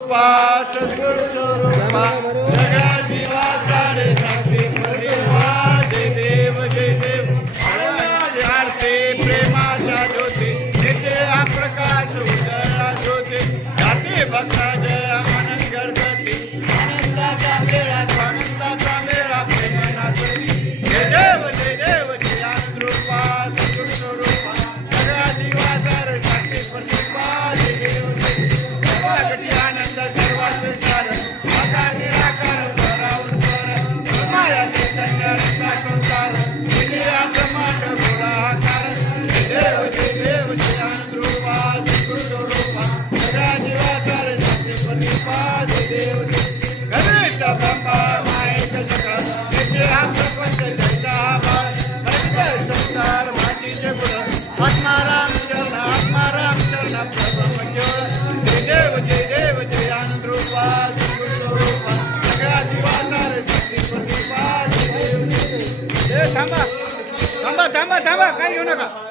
सद्गुरु स्वरूपा सगळ्या जीवाचा रे साक्षी परिवा जय देव आरती प्रेमाचा ज्योती नित्य हा प्रकाश उजळला ज्योती जाती भक्ता जय आनंद गणपती आनंदाचा मेळा प्रेमाचा जय देव जय आनंद रूपा सद्गुरु स्वरूपा सगळ्या जीवाचा रे साक्षी परिवा जय देव आनंद सर्वांचे सार आकार निराकार परावून पर माया चैतन्य रस्ता संसार इंद्रिया ब्रह्मांड गोळा आकार देव जय आनंद रूपा सद्गुरु स्वरूपा सगळ्या जीवाचा रे साक्षी परिवा जय देव गणेश ब्रह्मा मायेक सकळ तेथे हा प्रपंच जैसा हा बाळ भक्त संसार मातीचे गुण आत्माराम चरण प्रभु जय देव जय आनंद रूपा सद्गुरु स्वरूपा सगळ्या जीवाचा रे साक्षी परिवा जय देव थांबा थांबा थांबा थांबा काही घेऊ नका.